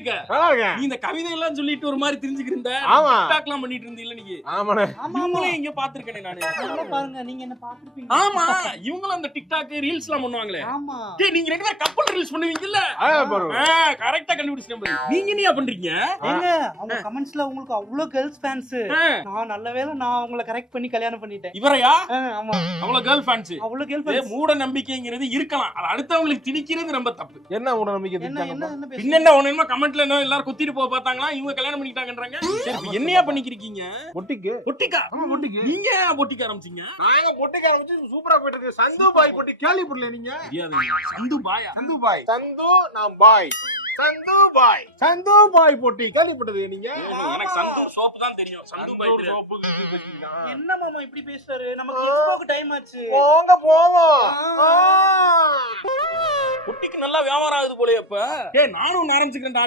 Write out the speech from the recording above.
நீ இந்த கவிதை எல்லாம் சொல்லிட்டு ஒரு மாதிரி தெரிஞ்சுக்கிருந்த டிக்டாக்லாம் பண்ணிட்டு இருந்தீல்ல நீ. ஆமாண்ணே. இவங்களே இங்க பாத்துருக்கேனே நானு. பாருங்க நீங்க என்ன பாத்துருப்பீங்க. ஆமா இவங்களும் அந்த டிக்டாக் ரீல்ஸ் எல்லாம் பண்ணுவாங்களே. ஆமா டேய் நீங்க ரெண்டு பேரும் கப்பல் ரீல்ஸ் பண்ணுவீங்கல்ல. கரெக்ட்டா கண்டுபிடிச்சீங்க. நீங்க என்னையா பண்றீங்க? ஏங்க அவங்க கமெண்ட்ஸ்ல உங்களுக்கு அவ்ளோ கேர்ள்ஸ் ஃபேன்ஸ். நான் நல்ல வேளை நான் உங்களை கரெக்ட் பண்ணி கல்யாணம் பண்ணிட்டேன். இவரையா? ஆமா அவ்வளவு கேர்ள் ஃபேன்ஸ். அவ்ளோ கேர்ள் ஃபேன்ஸ். மூட நம்பிக்கைங்கிறது இருக்கலாம். அது அடுத்தவங்களுக்கு திணிக்கிறது ரொம்ப தப்பு. என்ன மூட நம்பிக்கை? என்ன ஒண்ணுமா கமெண்ட்ல என்ன எல்லாரும் குத்திட்டு போக பார்த்தாங்களா? இவங்க கல்யாணம் பண்ணிட்டாங்கன்றாங்க. சரி என்னையா பண்ணிக்கிறீங்க? பொட்டிக்கு. பொட்டிக்கா? ஆமா பொட்டிக்கு. நீங்க பொட்டிக்க ஆரம்பிச்சீங்க? நாங்க பொட்டிக்க ஆரம்பிச்சு சூப்பரா போயிட்டு இருக்கு. சந்து பாய் பொட்டி கேள்விப்படல நீங்க? சந்து பாயா? சந்து பாய். சந்து நான் பாய். சந்து பாய். சந்து பாய் பொட்டி கேள்விப்பட்டது நீங்க? எனக்கு சந்து சோப்பு தான் தெரியும். சந்து பாய் தெரியும். என்ன மாமா இப்படி பேசுறாரு? நமக்கு எக்ஸ்போக்கு டைம் ஆச்சு. போங்க போவோம். பொட்டிக்கு நல்லா வியாபாரம் ஆகுது போலயே இப்ப. டேய் நானும் ஆரம்பிச்சுக்கிறேன்டா.